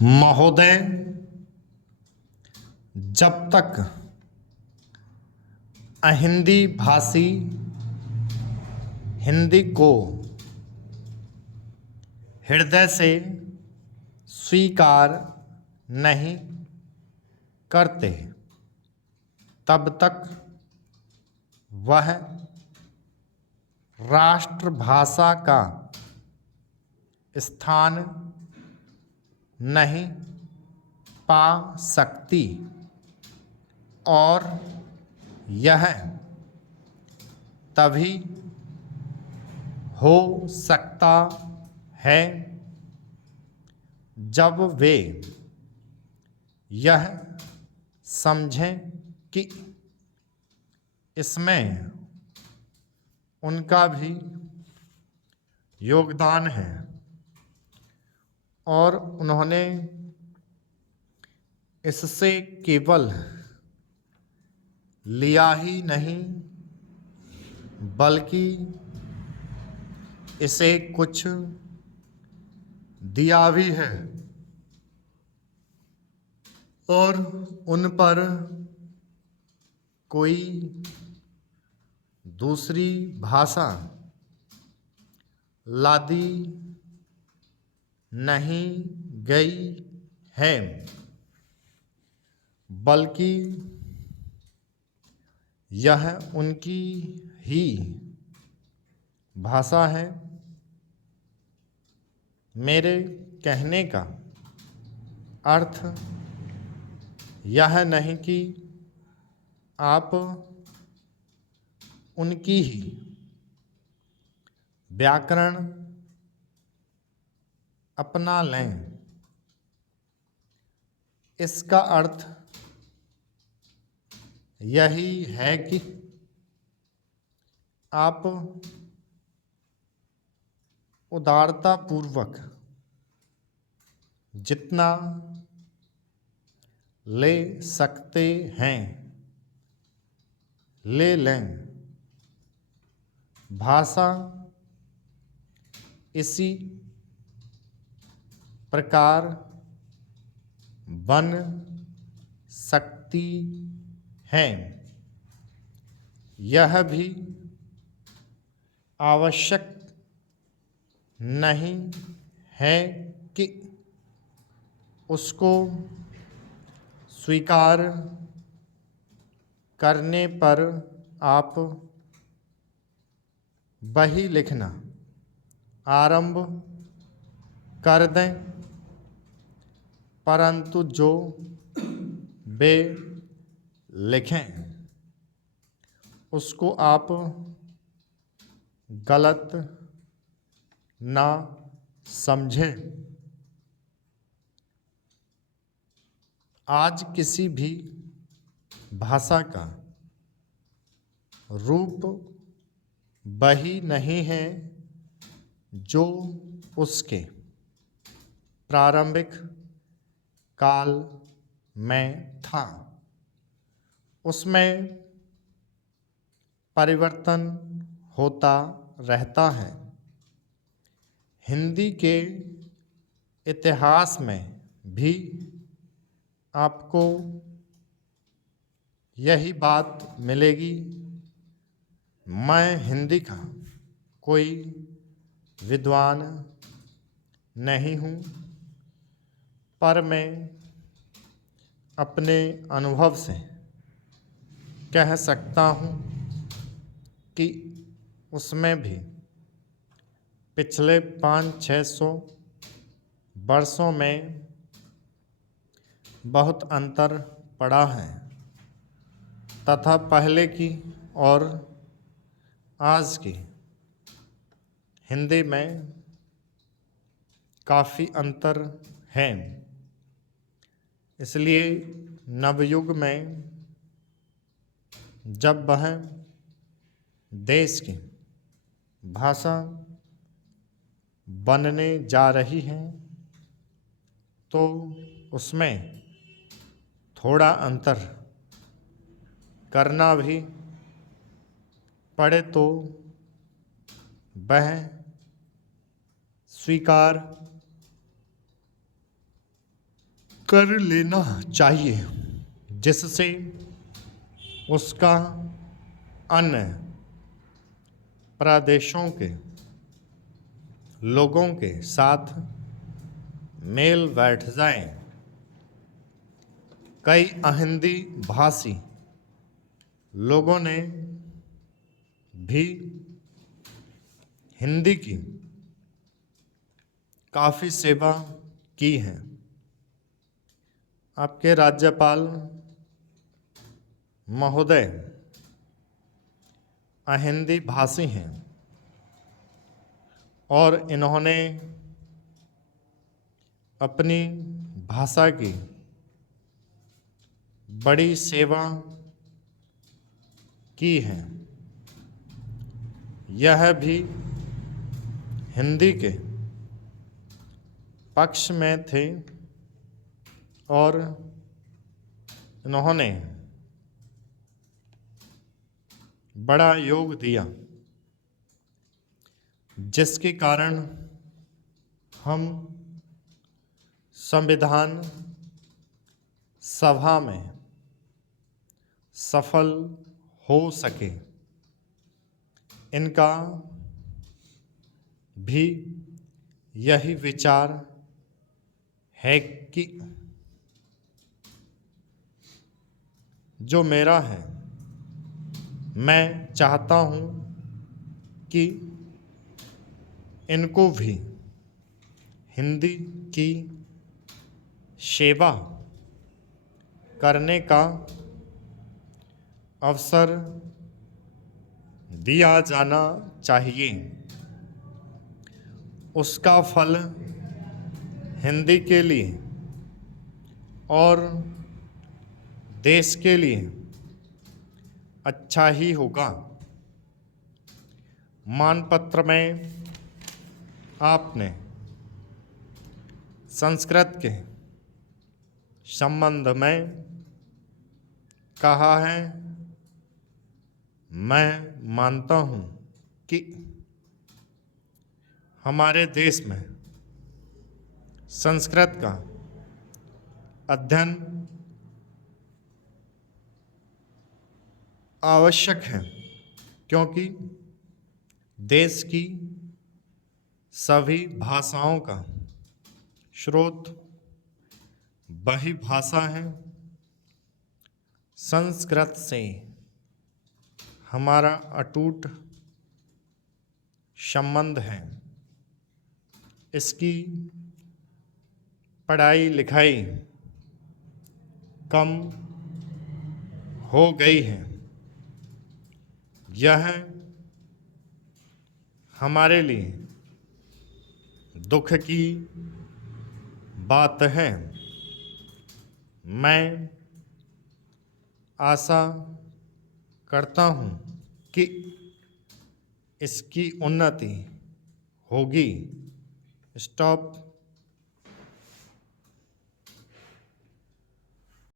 महोदय, जब तक अहिंदी भाषी हिंदी को हृदय से स्वीकार नहीं करते, तब तक वह राष्ट्रभाषा का स्थान नहीं पा सकती और यह तभी हो सकता है जब वे यह समझें कि इसमें उनका भी योगदान है और उन्होंने इससे केवल लिया ही नहीं बल्कि इसे कुछ दिया भी है और उन पर कोई दूसरी भाषा लादी नहीं गई है, बल्कि यह उनकी ही भाषा है। मेरे कहने का अर्थ यह नहीं कि आप उनकी ही व्याकरण अपना लें। इसका अर्थ यही है कि आप उदारतापूर्वक जितना ले सकते हैं ले लें। भाषा इसी प्रकार बन सकती है। यह भी आवश्यक नहीं है कि उसको स्वीकार करने पर आप वही लिखना आरंभ कर दें, परंतु जो वे लिखें उसको आप गलत ना समझें। आज किसी भी भाषा का रूप वही नहीं है जो उसके प्रारंभिक काल में था। उसमें परिवर्तन होता रहता है। हिंदी के इतिहास में भी आपको यही बात मिलेगी। मैं हिंदी का कोई विद्वान नहीं हूँ, पर मैं अपने अनुभव से कह सकता हूँ कि उसमें भी पिछले 500-600 वर्षों में बहुत अंतर पड़ा है तथा पहले की और आज की हिंदी में काफ़ी अंतर है। इसलिए नवयुग में जब वह देश की भाषा बनने जा रही है तो उसमें थोड़ा अंतर करना भी पड़े तो वह स्वीकार कर लेना चाहिए, जिससे उसका अन्य प्रदेशों के लोगों के साथ मेल बैठ जाए। कई अहिंदी भाषी लोगों ने भी हिंदी की काफ़ी सेवा की है। आपके राज्यपाल महोदय अहिंदी भाषी हैं और इन्होंने अपनी भाषा की बड़ी सेवा की है। यह भी हिंदी के पक्ष में थे और इन्होंने बड़ा योग दिया, जिसके कारण हम संविधान सभा में सफल हो सके। इनका भी यही विचार है कि जो मेरा है, मैं चाहता हूँ कि इनको भी हिंदी की सेवा करने का अवसर दिया जाना चाहिए। उसका फल हिंदी के लिए और देश के लिए अच्छा ही होगा। मानपत्र में आपने संस्कृत के संबंध में कहा है, मैं मानता हूँ कि हमारे देश में संस्कृत का अध्ययन आवश्यक है, क्योंकि देश की सभी भाषाओं का स्रोत वही भाषा है। संस्कृत से हमारा अटूट संबंध है। इसकी पढ़ाई लिखाई कम हो गई है। यह हमारे लिए दुख की बात है। मैं आशा करता हूँ कि इसकी उन्नति होगी। स्टॉप।